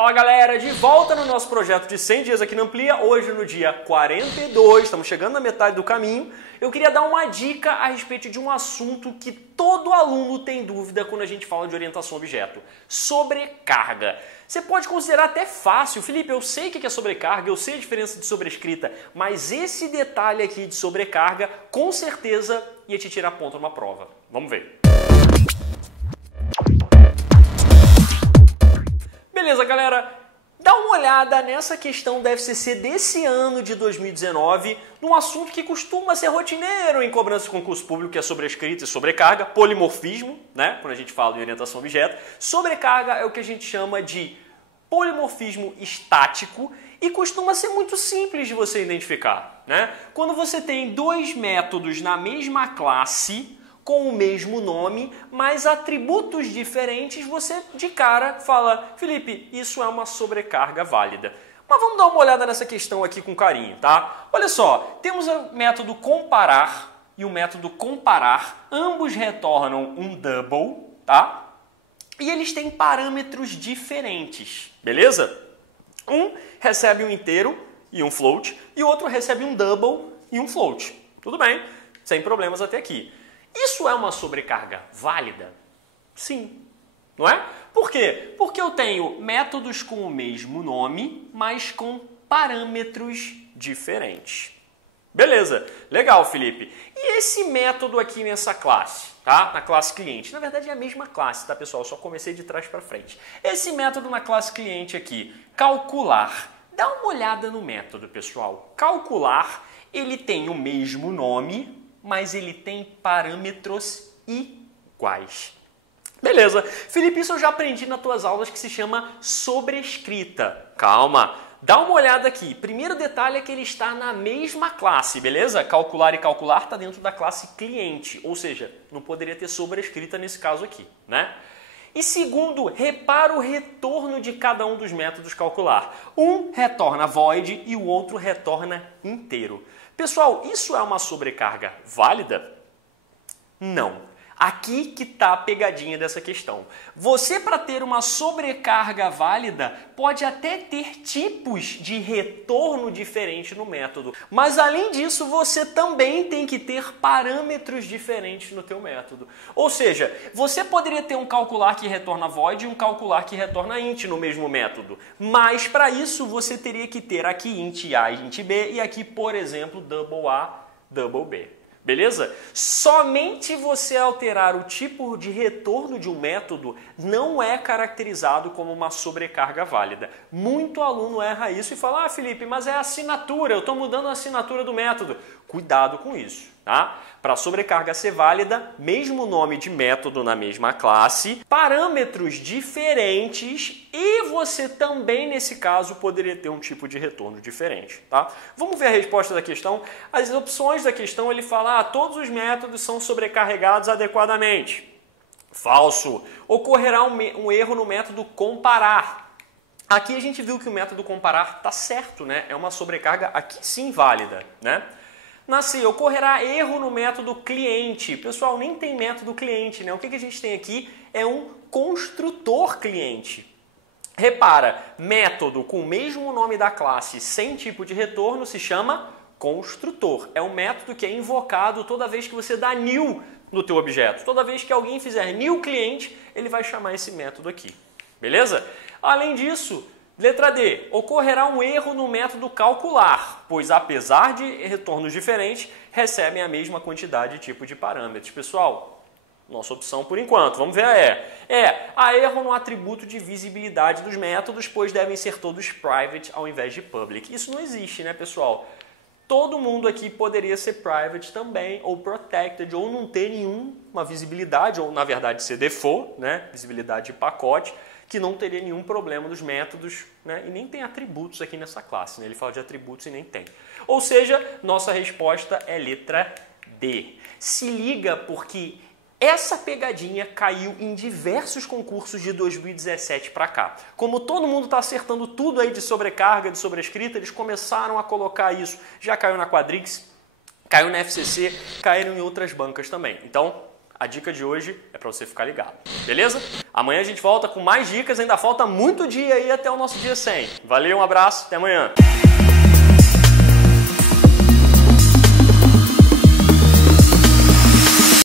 Fala galera, de volta no nosso projeto de 100 dias aqui na Amplia, hoje no dia 42, estamos chegando na metade do caminho. Eu queria dar uma dica a respeito de um assunto que todo aluno tem dúvida quando a gente fala de orientação a objeto: sobrecarga. Você pode considerar até fácil, Felipe, eu sei o que é sobrecarga, eu sei a diferença de sobrescrita, mas esse detalhe aqui de sobrecarga, com certeza ia te tirar ponto numa prova. Vamos ver. Beleza, galera? Dá uma olhada nessa questão da FCC desse ano de 2019, num assunto que costuma ser rotineiro em cobrança de concurso público, que é sobrescrita e sobrecarga, polimorfismo, né? Quando a gente fala de orientação a objeto. Sobrecarga é o que a gente chama de polimorfismo estático e costuma ser muito simples de você identificar, né? Quando você tem dois métodos na mesma classe, com o mesmo nome, mas atributos diferentes, você de cara fala: Felipe, isso é uma sobrecarga válida. Mas vamos dar uma olhada nessa questão aqui com carinho, tá? Olha só, temos o método comparar e o método comparar, ambos retornam um double, tá? E eles têm parâmetros diferentes, beleza? Um recebe um inteiro e um float, e o outro recebe um double e um float. Tudo bem, sem problemas até aqui. Isso é uma sobrecarga válida? Sim. Não é? Por quê? Porque eu tenho métodos com o mesmo nome, mas com parâmetros diferentes. Beleza. Legal, Felipe. E esse método aqui nessa classe, tá? Na classe cliente. Na verdade é a mesma classe, tá, pessoal? Só comecei de trás para frente. Esse método na classe cliente aqui, calcular. Dá uma olhada no método, pessoal. Calcular, ele tem o mesmo nome, mas ele tem parâmetros iguais. Beleza. Felipe, isso eu já aprendi nas tuas aulas, que se chama sobrescrita. Calma, dá uma olhada aqui. Primeiro detalhe é que ele está na mesma classe, beleza? Calcular e calcular está dentro da classe cliente, ou seja, não poderia ter sobrescrita nesse caso aqui, né? E segundo, repara o retorno de cada um dos métodos calcular. Um retorna void e o outro retorna inteiro. Pessoal, isso é uma sobrecarga válida? Não. Aqui que está a pegadinha dessa questão. Você, para ter uma sobrecarga válida, pode até ter tipos de retorno diferente no método. Mas, além disso, você também tem que ter parâmetros diferentes no teu método. Ou seja, você poderia ter um calcular que retorna void e um calcular que retorna int no mesmo método. Mas, para isso, você teria que ter aqui int A e int B e aqui, por exemplo, double A, double B. Beleza? Somente você alterar o tipo de retorno de um método não é caracterizado como uma sobrecarga válida. Muito aluno erra isso e fala: ah, Felipe, mas é a assinatura, eu estou mudando a assinatura do método. Cuidado com isso, tá? Para a sobrecarga ser válida, mesmo nome de método na mesma classe, parâmetros diferentes e você também, nesse caso, poderia ter um tipo de retorno diferente, tá? Vamos ver a resposta da questão. As opções da questão, ele fala: ah, todos os métodos são sobrecarregados adequadamente. Falso. Ocorrerá um erro no método comparar. Aqui a gente viu que o método comparar está certo, né? É uma sobrecarga aqui sim válida, né? Nasci, ocorrerá erro no método cliente. Pessoal, nem tem método cliente, né? O que a gente tem aqui é um construtor cliente. Repara, método com o mesmo nome da classe sem tipo de retorno se chama construtor. É um método que é invocado toda vez que você dá new no teu objeto. Toda vez que alguém fizer new cliente, ele vai chamar esse método aqui. Beleza? Além disso, letra D, ocorrerá um erro no método calcular, pois apesar de retornos diferentes, recebem a mesma quantidade de tipo de parâmetros. Pessoal, nossa opção por enquanto, vamos ver a E. Há erro no atributo de visibilidade dos métodos, pois devem ser todos private ao invés de public. Isso não existe, né, pessoal? Todo mundo aqui poderia ser private também, ou protected, ou não ter nenhuma visibilidade, ou na verdade ser default, né, visibilidade de pacote, que não teria nenhum problema dos métodos, né? E nem tem atributos aqui nessa classe, né? Ele fala de atributos e nem tem. Ou seja, nossa resposta é letra D. Se liga, porque essa pegadinha caiu em diversos concursos de 2017 para cá. Como todo mundo está acertando tudo aí de sobrecarga, de sobrescrita, eles começaram a colocar isso. Já caiu na Quadrix, caiu na FCC, caíram em outras bancas também. Então, A dica de hoje é para você ficar ligado, beleza? Amanhã a gente volta com mais dicas, ainda falta muito dia aí até o nosso dia 100. Valeu, um abraço, até amanhã.